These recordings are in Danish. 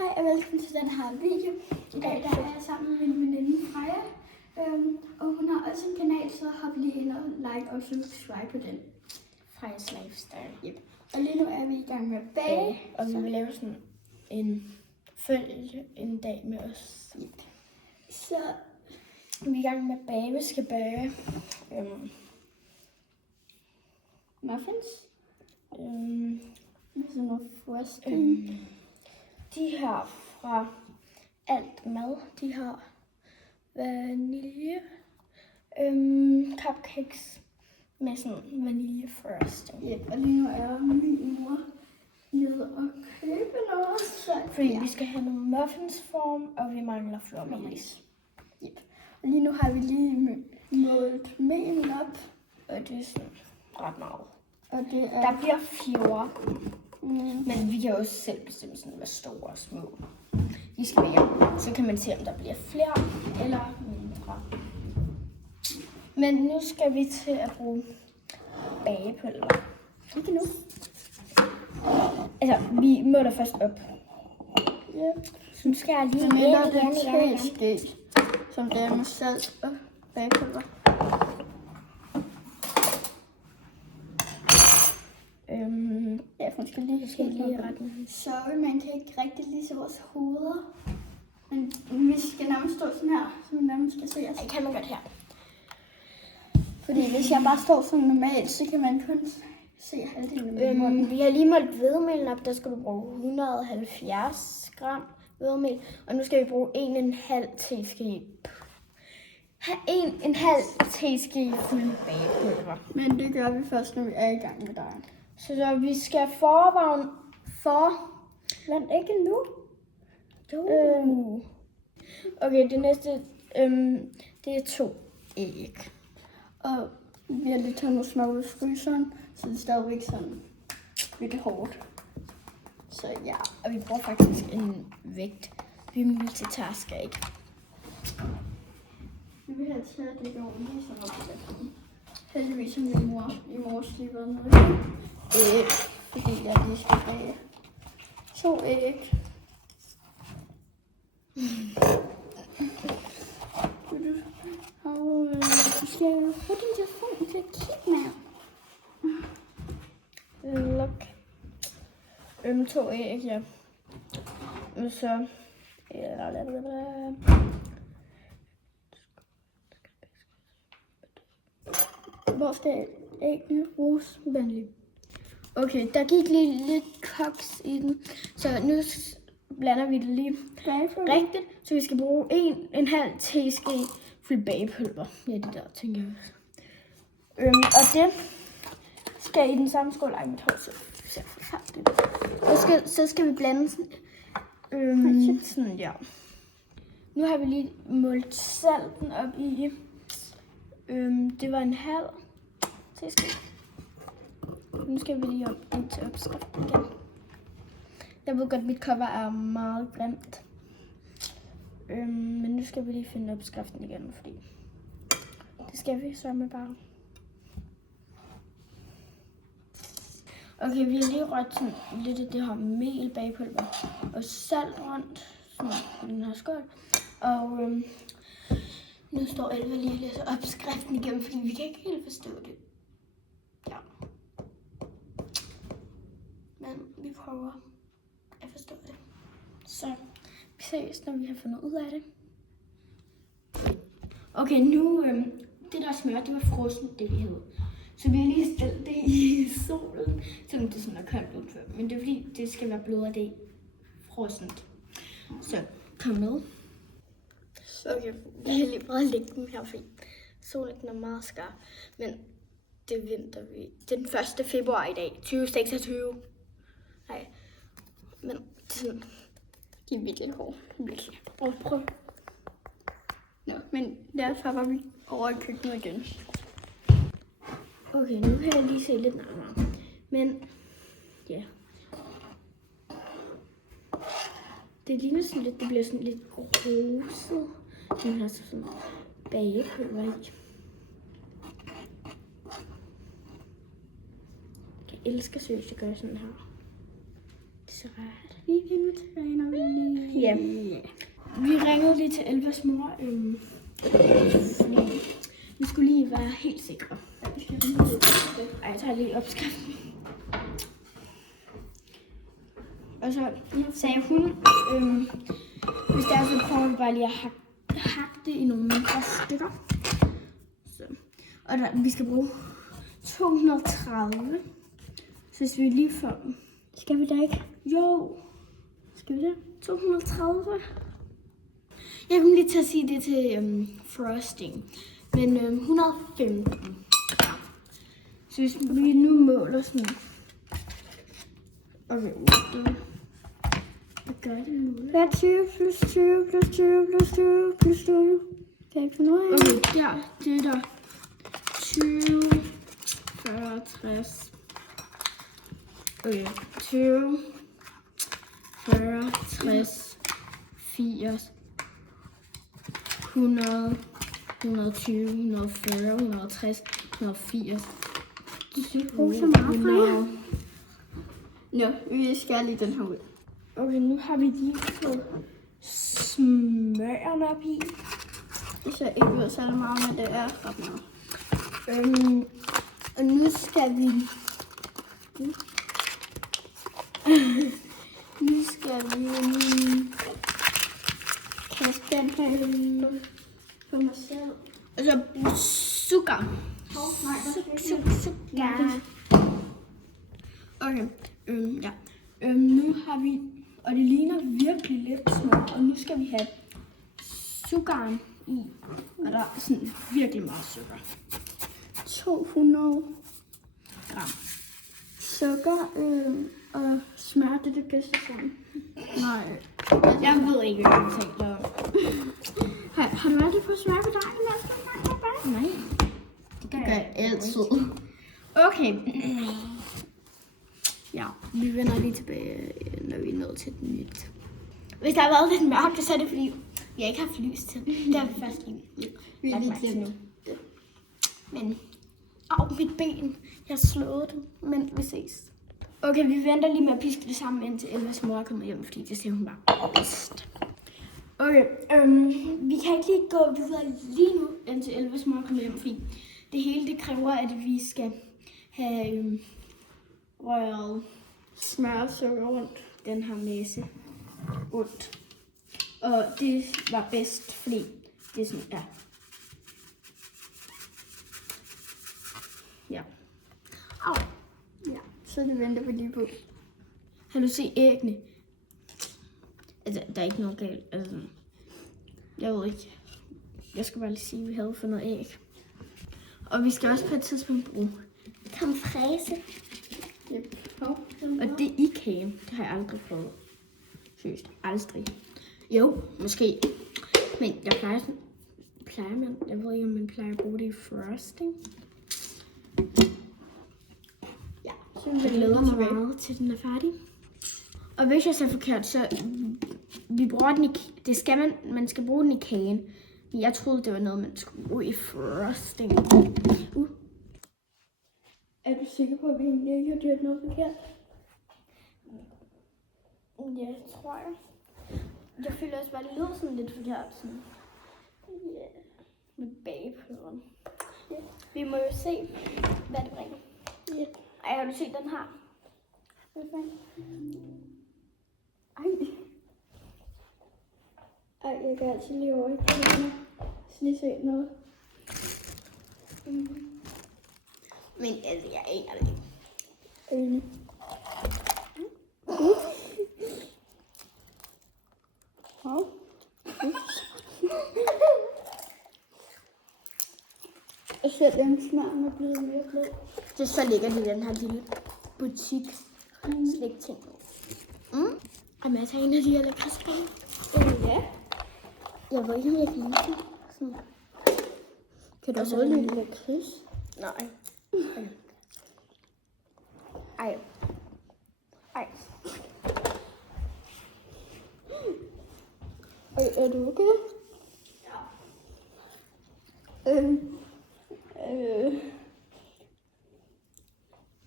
Hej og velkommen til den her video. I dag der er jeg sammen med min veninde Freja. Og hun har også en kanal, så har vi lige ind og like og subscribe på den. Frejas Lifestyle. Yep. Og lige nu er vi i gang med at bage. Og vi vil lave sådan en dag med os. Yep. Så vi er i gang med at bage. Vi skal bage muffins. Sådan noget frosting. De her fra Alt Mad, de har vanilje cupcakes med sådan vanilje frosting. Yep. Og lige nu er min mor nede og købe noget. Så Fordi vi skal have nogle muffinsform, og vi mangler flormelis. Yep. Og lige nu har vi lige målt melen op. Og det er sådan ret meget. Og det er... Der bliver 4. Men vi kan også selv bestemme, sådan, hvad store og små de skal være. Så kan man se, om der bliver flere eller mindre. Men nu skal vi til at bruge bagepulver. Ikke nu. Altså, vi må da først op. Yep. Så nu skal jeg lige Så er det teske, som det er med salt og bagepulver. Ja, hun skal lige lige retten. Sorry, man kan ikke rigtig lise vores hoveder. Men vi skal nærmest stå sådan her, så man nærmest skal se os. Det kan man godt her. Fordi hvis jeg bare står sådan normalt, så kan man kun se halvdelen af munden. Vi har lige målt hvedemelen op, der skal du bruge 170 gram hvedemel. Og nu skal vi bruge 1,5 teske. 1,5 teske fuld bagepulver. Men det gør vi først, når vi er i gang med dejen. Så vi skal forvarme for... Men ikke nu. Okay, det næste, det er 2 æg. Og vi har lige taget nogle små ud i fryseren, så det er stadigvæk sådan lidt hårdt. Så ja. Og vi bruger faktisk en vægt. Vi multitasker ikke. Vi vil have taget det i ovnen lige sådan op til. Heldigvis har min mor i morges lige været nede. Fordi jeg lige skal bage 2 æg. Og skal jeg få din telefon til at kigge med? Luk. 2 æg, ja. Og så... Hvor skal æggene bruges? Venlig. Okay, der gik lige lidt koks i den, så nu blander vi det lige rigtigt. Så vi skal bruge 1,5 teske fuld bagepulver. Ja, det der, tænker jeg. Og det skal i den samme skål. Ej, mit hår ser forfærdeligt. Og så skal vi blande sådan, sådan, ja. Nu har vi lige målt salten op i, det var 1,5 teske. Nu skal vi lige op ind til opskriften igen. Jeg ved godt, at mit cover er meget grimt. Men nu skal vi lige finde opskriften igen, fordi det skal vi så med bare. Okay, vi har lige rørt sådan lidt af det her mel, bagepulver og salt rundt, sådan i den her skål. Og nu står Elva lige og læser opskriften igen, fordi vi kan ikke helt forstå det. Ja. Men vi prøver at forstå det. Så vi ses, når vi har fundet ud af det. Okay, nu det der smør, det var frossen, det vi havde. Så vi har lige stillet det i solen, selvom det sådan er koldt udenfor. Men det er fordi, det skal være blød af det frossent. Så kom med. Okay, vi har lige prøvet at lægge dem her, fordi solen er meget skarp. Men det venter vi. Det er den 1. februar i dag, 2026. Nej, men det er sådan, De er virkelig hårde. virkelig. Og prøv. Nå, men derfor var vi over i køkkenet igen. Okay, nu kan jeg lige se lidt nærmere. Men, ja. Det ligner sådan lidt, det bliver sådan lidt roset. Den har så sådan bagepulver i. Jeg elsker seriøst at gøre sådan her. Det er så rart. Vi kan nu træne lige Ja. Vi ringede lige til Elvas mor. Fordi vi skulle lige være helt sikre. Ej, jeg tager lige opskriften. Og så sagde hun, hvis det er så, prøver vi bare lige at hakke det i nogle mindre stykker. Så. Og vi skal bruge 230. Så hvis vi lige får... Skal vi da ikke? Jo. Skal vi da? 230. Jeg kom lige til at sige det til frosting. Men 115. Så hvis vi nu måler sådan... Okay, hvad gør det nu? Hvad er 20 plus 20 plus 20 plus 20 plus 20? Kan jeg ikke finde ud af? Okay, det er der 20, 40, 60. Okay, 20, 40, 60, 80, 100, 120, 140, 160, 180. Du skal bruge så meget fra jer. Nå, vi skal lige den her ud. Okay, nu har vi lige fået smøren op i. Det ser ikke ud så meget, men det er ret meget. Og nu skal vi... nu skal vi kaste den her for mig selv. Altså sukker. Sukker. Okay, ja. Nu har vi... Og det ligner virkelig lidt smør. Og nu skal vi have sukkeren i. Og der er sådan virkelig meget sukker. 200 gram. Sukker og smør, det er det bedste sammen. Nej, jeg ved ikke, hvad du taler om. Har du aldrig fået smør på dig? Nej. Det gør jeg altid. Okay. Ja, vi vender lige tilbage, når vi er nået til den nyt. Hvis der har været lidt mørkt, så er det fordi, vi ikke har haft lys til. Det har vi først lige. Vi er lige til nu. Men, mit ben. Jeg har slået det, men vi ses. Okay, vi venter lige med at piske det sammen, indtil Elvas mor kommer hjem, fordi det siger hun bare bedst. Okay, vi kan ikke lige gå videre lige nu, indtil Elvas mor kommer hjem, fordi det hele det kræver, at vi skal have røret smør og sukker rundt den her næse ondt. Og det var bedst, fordi det er sådan, ja. Au. Ja, så det venter vi lige på. Har du set æggene? Altså, der er ikke noget galt. Altså, jeg ved ikke. Jeg skal bare lige sige, at vi havde fundet æg. Og vi skal også på et tidspunkt bruge kamfræse. Yep. Og det i kagen, det har jeg aldrig prøvet. Seriøst, aldrig. Jo, måske. Men jeg plejer man, jeg ved ikke, om man plejer at bruge det i frosting. Ja, så jeg glæder mig meget til, den er færdig. Og hvis jeg siger forkert, så vi bruger den i, det skal man skal bruge den i kagen. Men jeg troede, det var noget, man skulle bruge i frosting. Er du sikker på, at vi egentlig ikke har gjort noget forkert? Ja, det tror jeg. Jeg føler også bare, det lyder sådan lidt forkert. Sådan. Yeah. Med bagepulveren. Yeah. Vi må jo se, hvad det bringer. Ja. Ej, har du set den her? Hvad fanden? Ej, jeg kan altid lige over i kælderne. Så lige se noget. Men altså, jeg aner det ikke. Øjne. Og selv den smøren er blevet mere blød. Det er så lækkert i den her lille butik slikting. Og Mads har en af de her lakridsbaner. Ja. Jeg ved ikke, om jeg kan lide det. Sådan. Kan du også lide lakrids? Nej. Ej. Er du okay? Ja.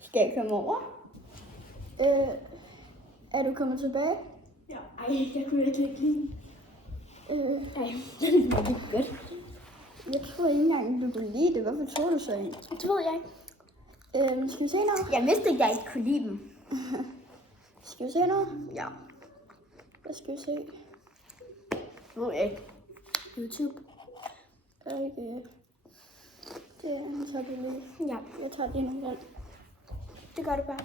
Skal jeg komme over? Er du kommet tilbage? Ja. Ej, jeg kunne virkelig ikke lide den. Nej, det er virkelig godt. Jeg troede ikke engang, du kunne lide det. Hvorfor tror du så en? Det ved jeg ikke. Skal vi se noget? Jeg vidste ikke, jeg ikke kunne lide dem. Skal vi se noget? Ja. Hvad skal vi se? Det ved jeg ikke. YouTube. Okay. Det tager vi lige. Ja, Jeg tager lige nogle vand. det gør du bare.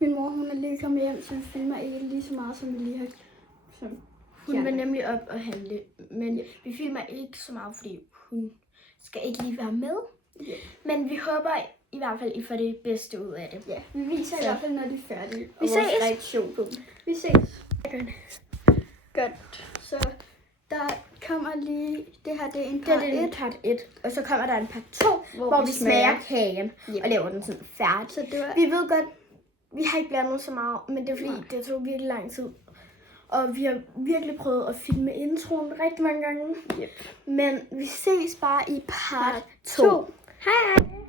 Min mor, hun er lige kommet hjem, så vi filmer ikke lige så meget, som vi lige har. Hun vil nemlig op og handle, men vi filmer ikke så meget, fordi hun skal ikke lige være med. Ja. Men vi håber i hvert fald, I får det bedste ud af det. Ja, vi viser i hvert fald, når de er færdige. Vi og vores ses. reaktion på dem. Vi ses. Godt. Så der kommer lige, det her det er en Det er part en 1. part 1, og så kommer der en part 2, hvor vi smager kagen og laver den sådan færdig. Så det var, Vi ved godt, vi har ikke blandet så meget, men det er fordi, det tog virkelig lang tid. Og vi har virkelig prøvet at filme introen rigtig mange gange. Yep. Men vi ses bare i part 2. to. Hej hej!